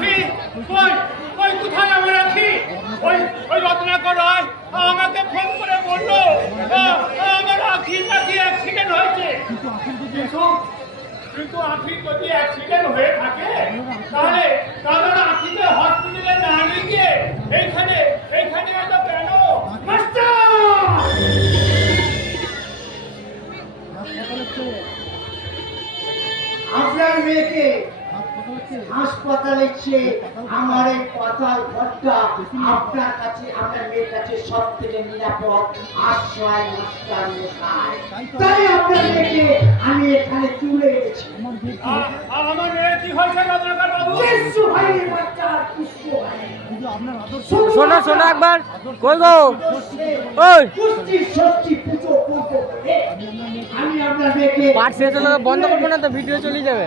আখি কই কোথায় আমার আখি ওই ওই রত্নাকর রায় আমাকে ফোন করে বলল আমার আখি নাকি অ্যাক্সিডেন্ট হয়েছে। কিন্তু কিন্তু অ্যাক্সিডেন্ট হয়ে থাকে, তাহলে তাহলে হসপিটালে না নিয়ে গিয়ে এইখানে এইখানে কেন? আপনার মেয়েকে হাসপাতালে চেয়ে আমার এই পাতাল ঘরটা আপনার কাছে আপনার মেয়ের কাছে সব থেকে নিরাপদ আশ্রয় মশাই তাই আপনার মেয়েকে আমি এখানে তুলে এনেছি। আমার মেয়ে কি হয়েছে রত্নাকর বাবু? কিচ্ছু হয়নি মাস্টার কিচ্ছু হয়নি। শোনো শোনো একবার। কই গো? ওই। পুষ্টি ষষ্ঠী পুজো করব বলে আমি আপনার মেয়েকে পাঠ শেষ হলে বন্ধ করব না তো ভিডিও চলে যাবে।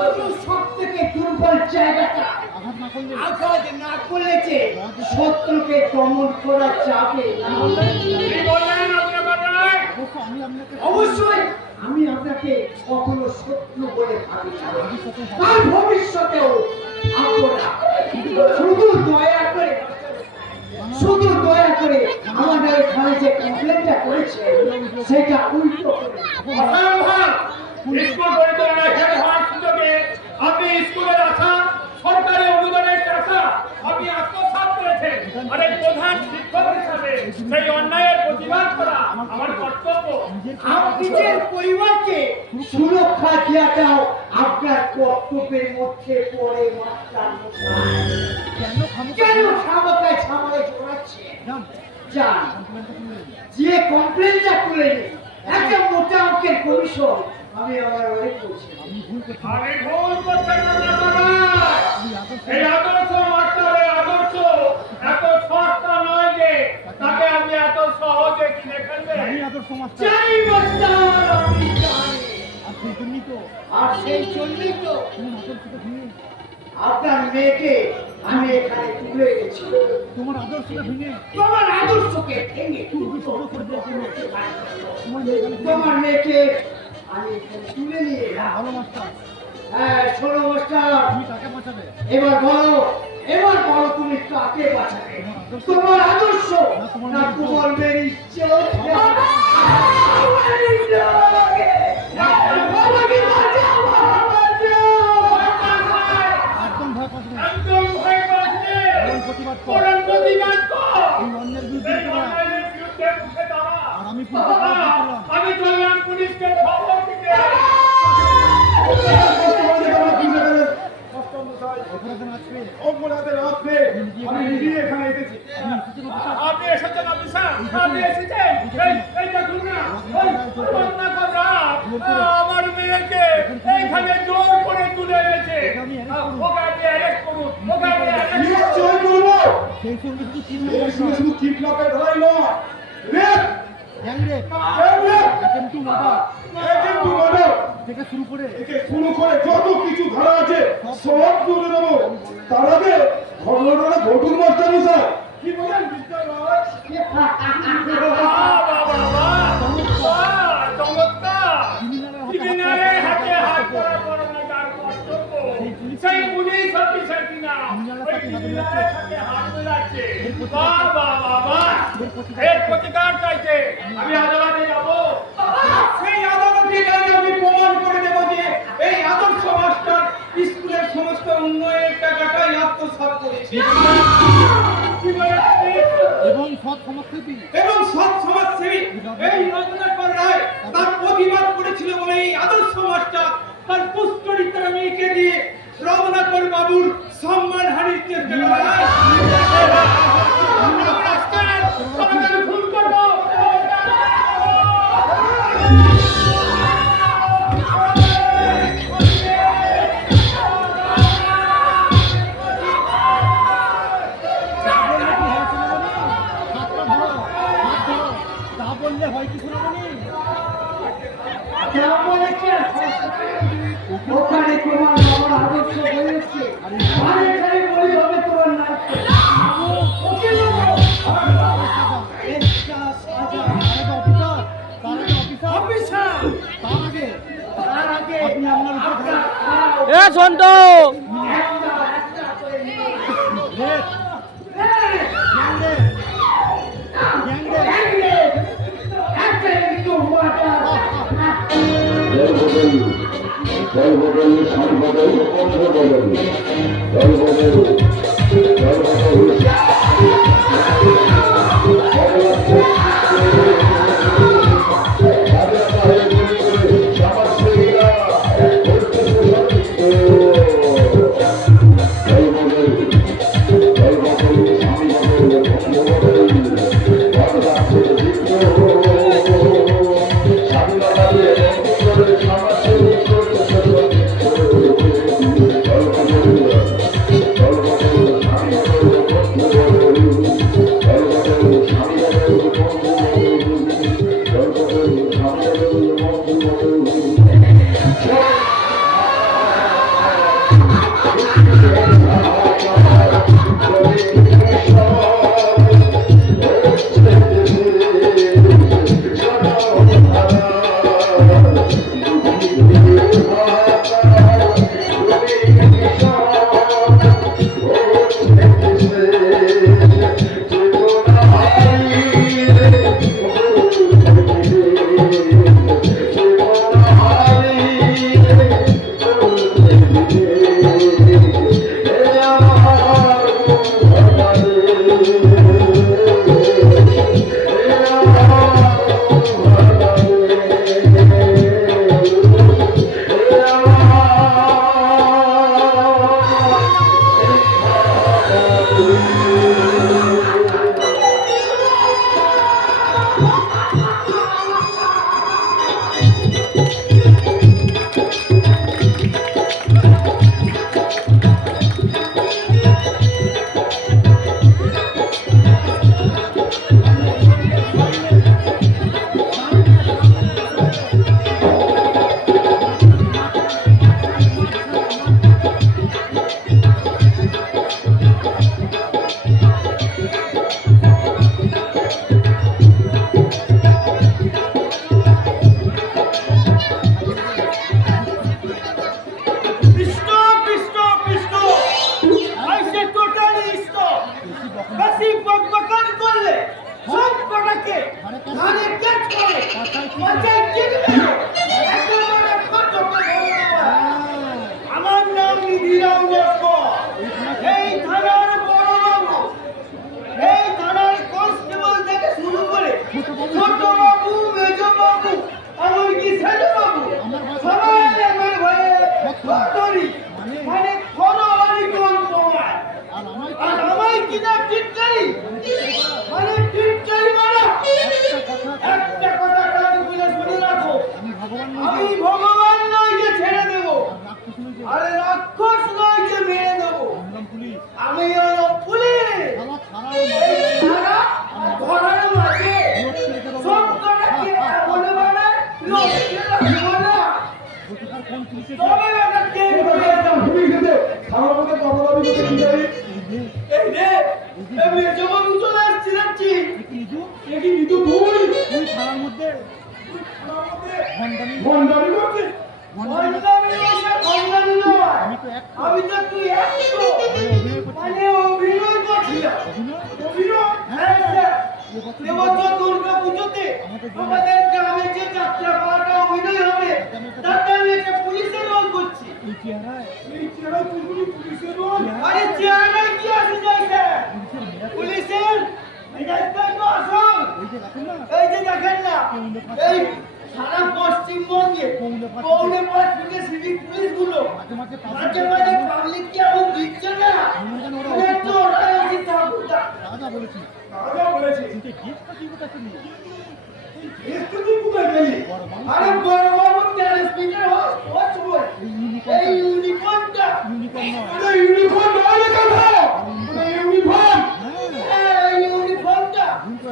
শত্রু সব থেকে দুর্বল জায়গাটা। আঘাত না করলে? যে শত্রুকে দমন করা যাবে অবশ্যই আমি আপনাকে কখনো শত্রু বলে ভাবি। ভবিষ্যতেও আপনারা শুধু দয়া করে শুধু দয়া করে আমাদের এখানে যে কমপ্লেনটা করেছে সেটা উল্টো করে। আত্মসাৎ করেছেন প্রধান শিক্ষক হিসাবে সেই অন্যায়ের প্রতিবাদ করা আমার কর্তব্য। নিজের পরিবারকে সুরক্ষা দেওয়াটাও আপনার কর্তব্যের মধ্যে পড়ে মাস্টার। কেন সামকায় সামলে জড়াচ্ছে? যান যে কমপ্লেনটা করে একটা মোটা অঙ্কের কমিশন আমি আমার ওয়াইফ করছি আমি ভুল করছেন না। এই আদর্শ এত সস্তা নয় যে তাকে আপনি এত সহজে কিনে ফেলবেন। জানি মাস্টার আমি জানি আর সেই জন্যই তো। আপনার মেয়েকে আমি এখানে তুলে এনেছি। তোমার আদর্শটা ভেঙে তোমার আদর্শকে ভেঙে তোমার মেয়েকে আমি তুলে নিয়ে। ভালো মাস্টার। হ্যাঁ শোনো মাস্টার। তুমি তাকে বাঁচাবে? এবার বলো এবার বলো তুমি কাকে বাঁচাবে? তোমার আদর্শ না তোমার মেয়ের ইচ্ছে আমি চললাম পুলিশকে খবর দিতে। অপরাধের অর্থে আমি নিজেই এখানে এসেছি আপনি এসেছেন অফিসার আপনি এসেছেন এই দেখুন না আমার মেয়েকে এইখানে জোর করে তুলে এনেছে ওকে আপনি অ্যারেস্ট করুন ওকে আপনি অ্যারেস্ট করুন সেই সঙ্গে শুধু কিডন্যাপের ধরাই নয় rape gang rape rape attempt to murder agent to murder থেকে শুরু করে থেকে শুরু করে যত কিছু ভালো আছে সব তুলে দেবো তার আগে ঘটনাটা ঘটুর মাস্টার স্যার কি বলেন বাবা রায় তার প্রতিবাদ করেছিল বলে এই আদর্শ মাস্টার তার পুষ্করিতার মেয়েকে দিয়ে রত্নাকর বাবুর সম্মান হানির চেষ্টা এ সন্ত! সর্বদল সর্বদল করে Oh, ভক্তরি মানে কোনো অনিকন তোমার আর আমায় কিনা টিটকারি মানে করছিস আমি তো তুই মানে অভিনয় করছিলাম অভিনয় হ্যাঁ স্যার এবছর দুর্গা পুজোতে আমাদের গ্রামে যে যাত্রা পালাটা অভিনয় হবে আমি একটা পুলিশের রোল করছি এই পুলিশের রোল আরে চেহারায় কি আসে যায় স্যার পুলিশের এই যে দেখেন না এই না এই সারা পশ্চিমবঙ্গে পৌনে পাঁচ থেকে সিভিক পুলিশগুলো মাঝে মাঝে মাঝে মাঝে পাবলিক কি এমন দিচ্ছে না তো ওরাই আছি ঠাকুরদা দাদা বলেছি দাদা বলেছে কিন্তু গিফটটা কি কোথায় ছিল একটু তুই কোথায় গেলি আরে বড় বাবু টেরেস হোস হোস এই এই ইউনিফর্মটা ইউনিফর্মটা ইউনিফর্ম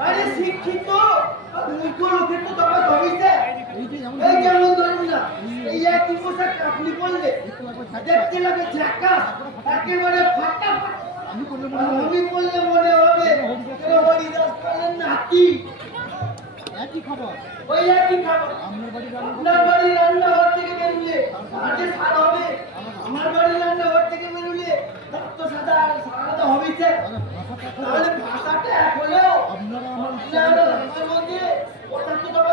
আরে শিক্ষিত মূর্খ লোকের তো তোমার ভবিষ্যৎ এই যে যেমন ধরুন না এই একই পোশাক আপনি করলে দেখতে লাগে ঝাঁকা একেবারে ফাটা আমি বললে মনে হবে হরিদাস পালেন নাতি। একই খাবার। ওই একই খাবার। আপনার বাড়ি রান্না আপনার বাড়ি রান্নাঘর থেকে বেরুলে সাথে সার হবে। আমার বাড়ি রান্নাঘর থেকে বেরুলে তার তো সাদা সাদা হবে স্যার তাহলে ভাষাটা এক হলেও আপনারা আমার আমার মধ্যে ওটা তোমার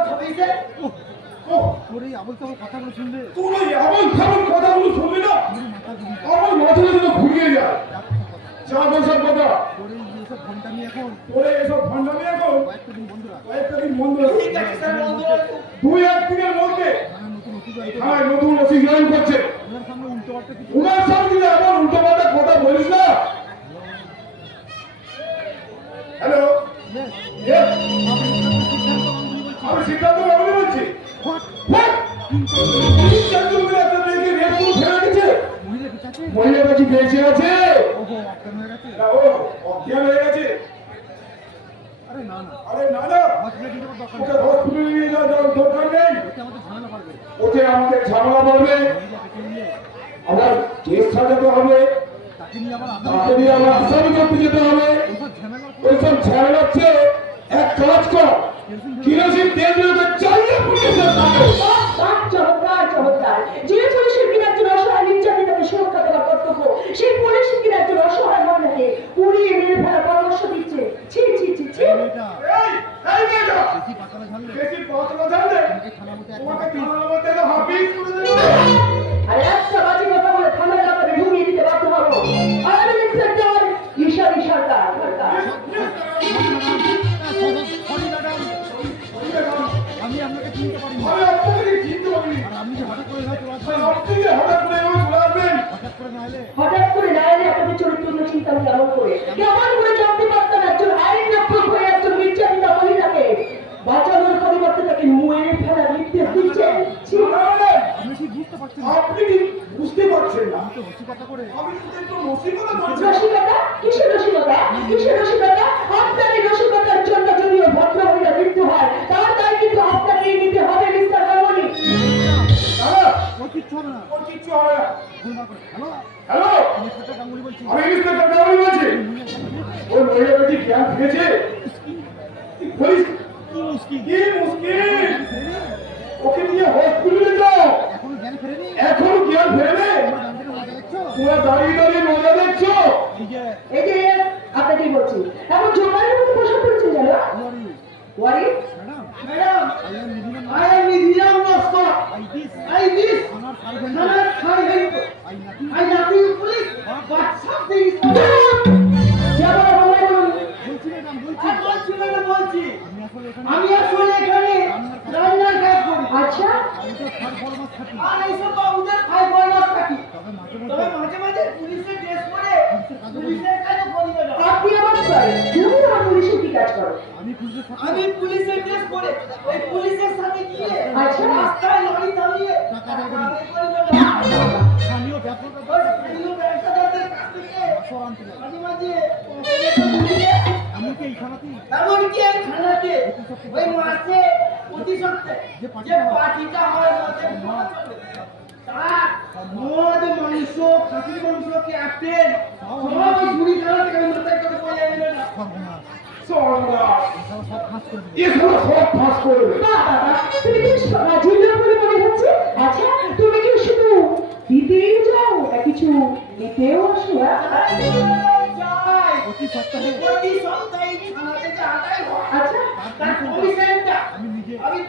আবল তাবল কথাগুলো কথাগুলো শুনবি না? আমার মাথা ঘুরিয়ে যায়। আমার মাথাটা যেন ঘুরিয়ে যায়। যা বসব কথা। তোর এই ঘণ্টা নিয়ে এখন? তোরে এসব ভণ্ডামি এখন? কয়েকটা দিন বন্ধ কয়েকটা দিন বন্ধ ঠিক আছে স্যার বন্ধুরা। দুই এক দিনের মধ্যে থানার নতুন অতিথি আইতে থানায় নতুন ওসি জয়েন করছে। ওনার সামনে উল্টো পাল্টা কিছু উনার সামনে যে উল্টো পাল্টা কথা বলিস না হ্যালো বেশ, Yes, আমি সিদ্ধান্ত আমি সিদ্ধান্ত গাঙ্গুলি বলছি। গাঙ্গুলি বলছি What? What? পুলিশ চাকরি করে একটা মহিলা বেঁচে আছে। হয়ে ও অজ্ঞান হয়ে গেছে। আরে না না। আরে না না। হসপিটালে নিয়ে যাওয়ার দরকার ওকে। হসপিটালে নিয়ে যাওয়ার দরকার নেই। ওতে আমাদের ঝামেলা পড়বে আবার কেস সাজাতে হবে। তাকে নিয়ে আবার আসামি করতে যেতে হবে। ওইসব ঝামেলা হচ্ছে এক কাজ কর। কিরোসিন তেল দিয়ে ওকে চালিয়ে তাকে। বাহ, চমৎকার চমৎকার। যে পুলিশের কিনা একজন অসহায় নির্যাতিতাকে সুরক্ষা দেওয়ার কর্তব্য সেই পুলিশের কিনা একজন অসহায় মহিলাকে পুড়িয়ে মেরে ফেলার পরামর্শ দিচ্ছে। ছি ছি ছি ছি। এই মেয়েটা! এই এই যে হঠাৎ করে এভাবে চলে আসবেন হঠাৎ করে না এলে? হঠাৎ করে না এলে আপনাদের চরিত্র চিন্তা কেমন করে? কেমন করে জানতে পারতেন একজন আইন রক্ষক হয়ে একজন নির্যাতিতা মহিলাকে বাঁচানোর পরিবর্তে তাকে মুয়ে ফেলার নির্দেশ দিচ্ছেন ছি। আমি ঠিক বুঝতে আপনি বুঝতে পারছেন না। আমি কিন্তু একটু রসিকতা করছি এসব সব ফাঁস তুমি কি মনে হচ্ছে? আচ্ছা তুমি কি শুধু দিতেই যাও না কিছু নিতেও আসো? হ্যাঁ? যাই প্রতি সপ্তাহে। প্রতি সপ্তাহে এই খানাতে যে আদায় হয়। আচ্ছা। আমি নিজে আমি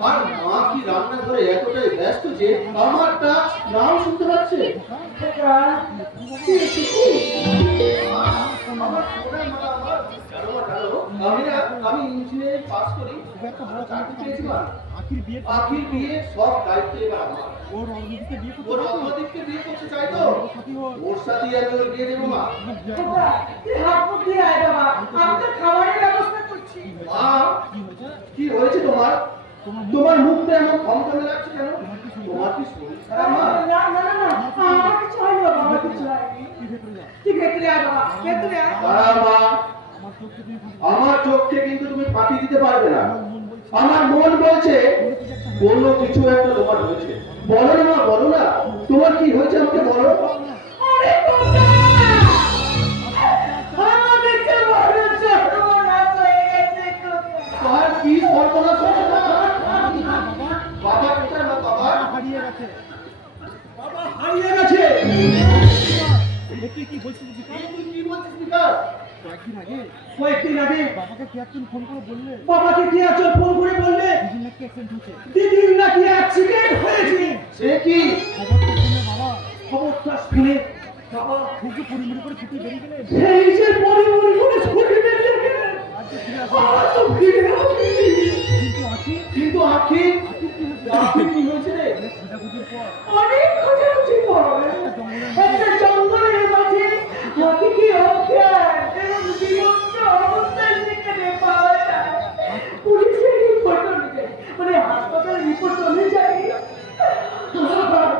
আর মা কি রান্নাঘরে এতটাই ব্যস্ত যে আমার ডাক নাম শুনতে পাচ্ছে করি। আখির বিয়ে সব দায়িত্ব বিয়ে করতে ওর চাই তো? ওর সাথে আমি দেবো মা তুই হাত মুখ দিয়ে কি হয়েছে তোমার? তোমার মুখটা এমন থমথমে লাগছে কেন? তোমার কি শরীর খারাপ? না, না, না, না, আমার কিছু হয়নি বাবা, আমার কিছু হয়নি। তুই ভেতরে আয় বাবা, ভেতরে আয়। আমার চোখকে কিন্তু তুমি ফাঁকি দিতে পারবে না। আমার মন বলছে অন্য কিছু একটা তোমার হয়েছে। বলো না মা বলো না। তোমার কি হয়েছে আমাকে বলো। ওরে বাবা!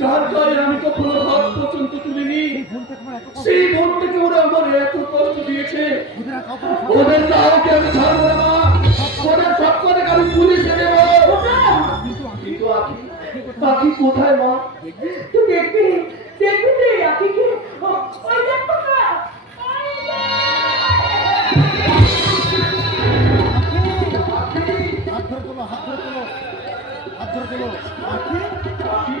যার গায়ে আমি কখনো হাত পর্যন্ত তুলিনি সেই বোনটাকে ওরা আমার এত কষ্ট দিয়েছে। ওদের কাউকে আমি ছাড়বো না। ওদের সব করে আমি পুলিশে দেব। কিন্তু আখি কোথায় মা? তুই দেখবি? দেখবি তুই আকিকে ওই দেখ। হাত ধরে তোলো হাত ধরে তোলো হাত ধরে তোলো। আখি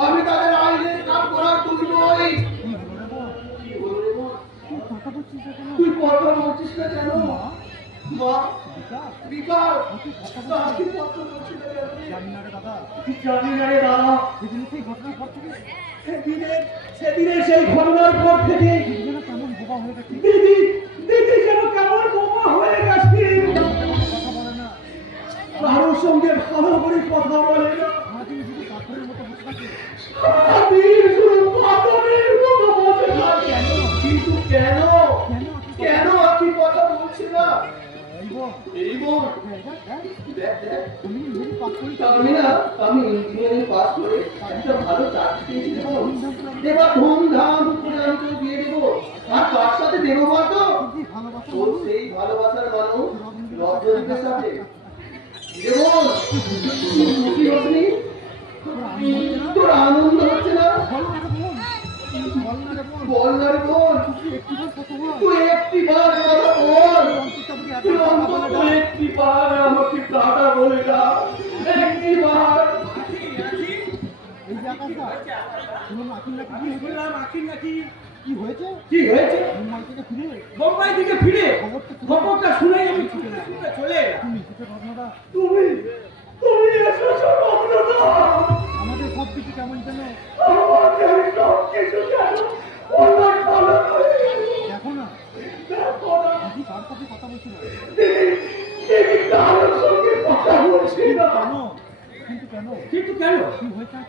আমি তাদের আইনের কাজ করার রে বোন? তুই কথা বলছিস না কেন সেদিনের সেই ঘটনার পর থেকে দিদি দিদি যেন কেমন বোমা হয়ে গেছে কারোর সঙ্গে ভালো করে কথা বলে না। কিন্তু কেন কেন আপনি কথা বলছে না আমি না, আমি ইঞ্জিনিয়ারিং পাস করে একটা ভালো চাকরি পেয়েছি এবার Thank you.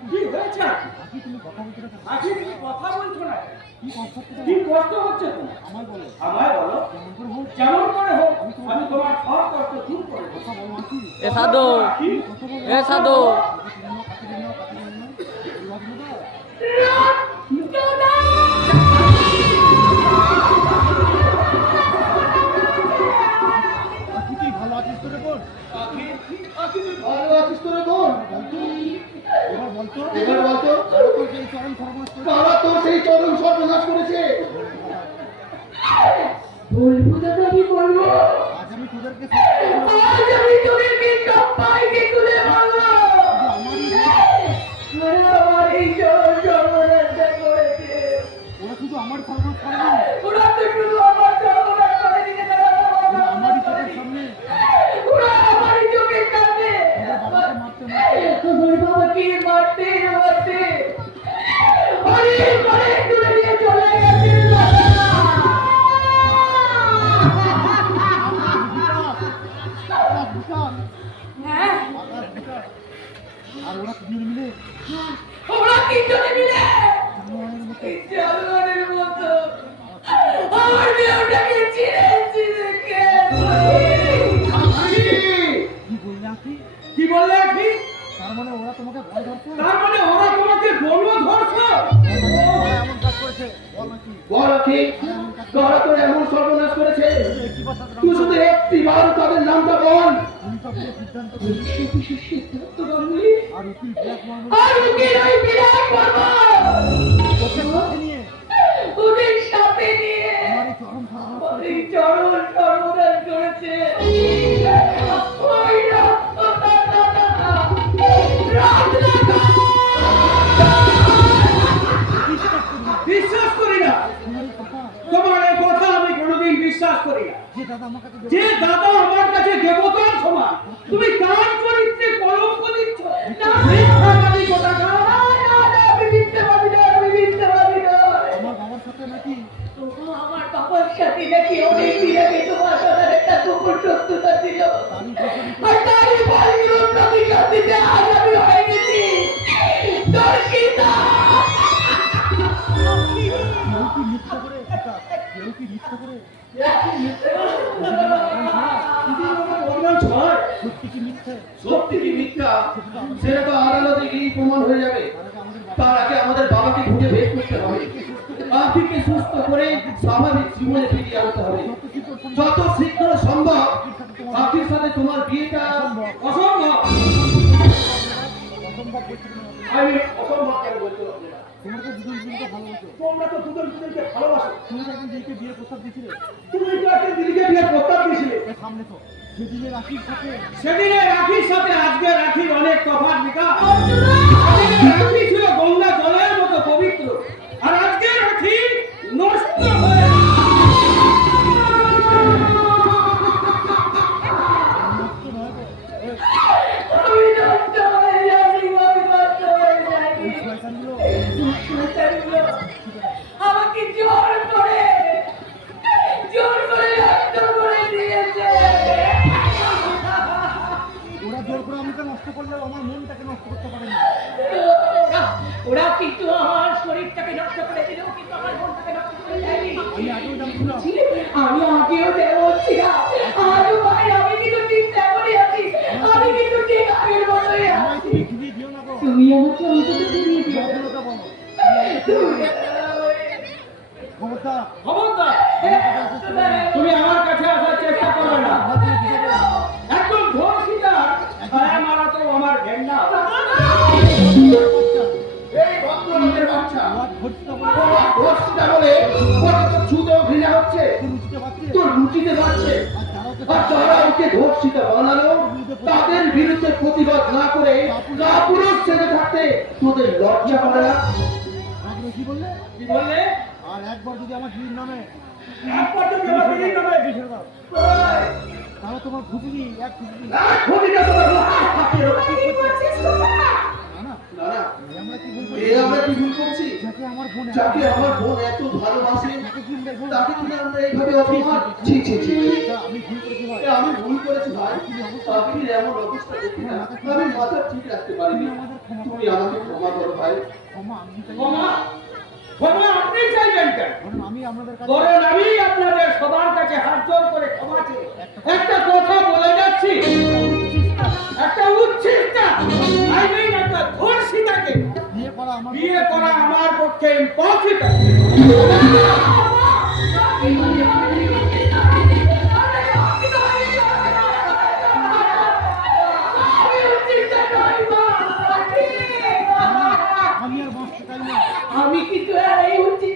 কি হয়েছে? আকি তুমি কথা বলতে না আজকে তুমি কথা বলছো না? কি কষ্ট কি কষ্ট হচ্ছে তোমার? বলো আমায় বলো। যেমন করে হোক যেমন করে হোক আমি তোমার সব কষ্ট দূর করে কথা বলো আকি এ সাধু। এ সাধু এবার বলতো তোর তোর সেই চরম সর্বনাশ করেছে? আমি বলব আজ আমি তোদেরকে আজ আমি তোদেরকে সবাইকে চরণ সর্বদান করেছে বিশ্বাস করি না। তোমার এই কথা আমি কোনোদিন বিশ্বাস করি না। যে দাদা আমার কাছে যে সুস্থ করে স্বাভাবিক জীবনে ফিরিয়ে আনতে হবে। যত শীঘ্র সম্ভব আপির সাথে তোমার বিয়েটা অসম্ভব। রাখির আজকে রাখির অনেক ছিল গঙ্গা জলের মতো পবিত্র। আর জোর করে আমাকে নষ্ট করলেও আমার মনটাকে নষ্ট করতে পারে না। ওরা- কিন্তু আমার শরীরটাকে নষ্ট করে কিন্তু আমার মনটাকে নষ্ট করে দেয়নি। আমি আগেও জানছিলাম আমি আগেও ভাই আমি কিন্তু ঠিক তেমনই আছি। আমি কিন্তু ঠিক আগের মতোই আছি। তুমি আমাকে অন্তত ফিরিয়ে দিও। খবরদার খবরদার তো ছুতেও ঘৃণা হচ্ছে। তোর রুচিতে পারছে আর যারা ওকে আর যারা ওকে ধর্ষিতা বানালো তাদের বিরুদ্ধে প্রতিবাদ না করে কাপুরুষ ছেড়ে থাকতে তোদের লজ্জা করে না? কি বললে? কি বললে আর একবার যদি আমার দিদির নামে একবার তুমি আমার দিদির নামে তাহলে তোমার খুবই এক খুবই না, ক্ষতিটা তোমার হাত হাতে রক্ষা কি করছিস তোমরা না না না আমরা কি ভুল এ আমরা কি ভুল করছি? যাকে আমার বোন যাকে আমার বোন এত ভালোবাসে তাকে কি আমরা এইভাবে অপমান ছি ছি ছি। আমি ভুল করেছি ভাই আমি ভুল করেছি ভাই। আপনি এমন অবস্থা দেখি না। আমি মাথা ঠিক রাখতে পারিনি তুমি আমাকে ক্ষমা করো ভাই। ক্ষমা আমি ক্ষমা? ক্ষমা আপনি চাইবেন কেন? আমি আপনাদের কাছে বরং আমি আপনাদের সবার কাছে হাত জোর করে ক্ষমা চেয়ে একটা কথা বলে যাচ্ছি। একটা বিয়ে করা আমার পক্ষে ইম্পসিবল আমি কিন্তু এই উচিত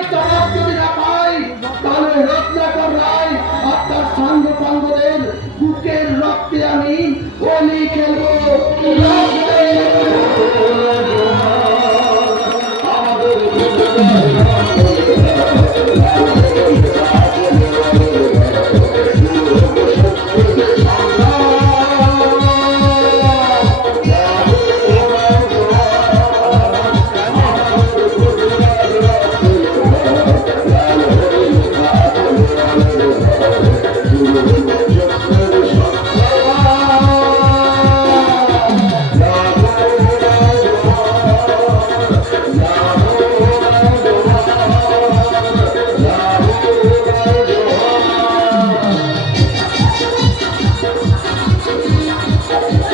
সঠিক জবাব যদি না পাই তাহলে রত্নাকর রায় আর তার সাঙ্গ পাঙ্গদের বুকের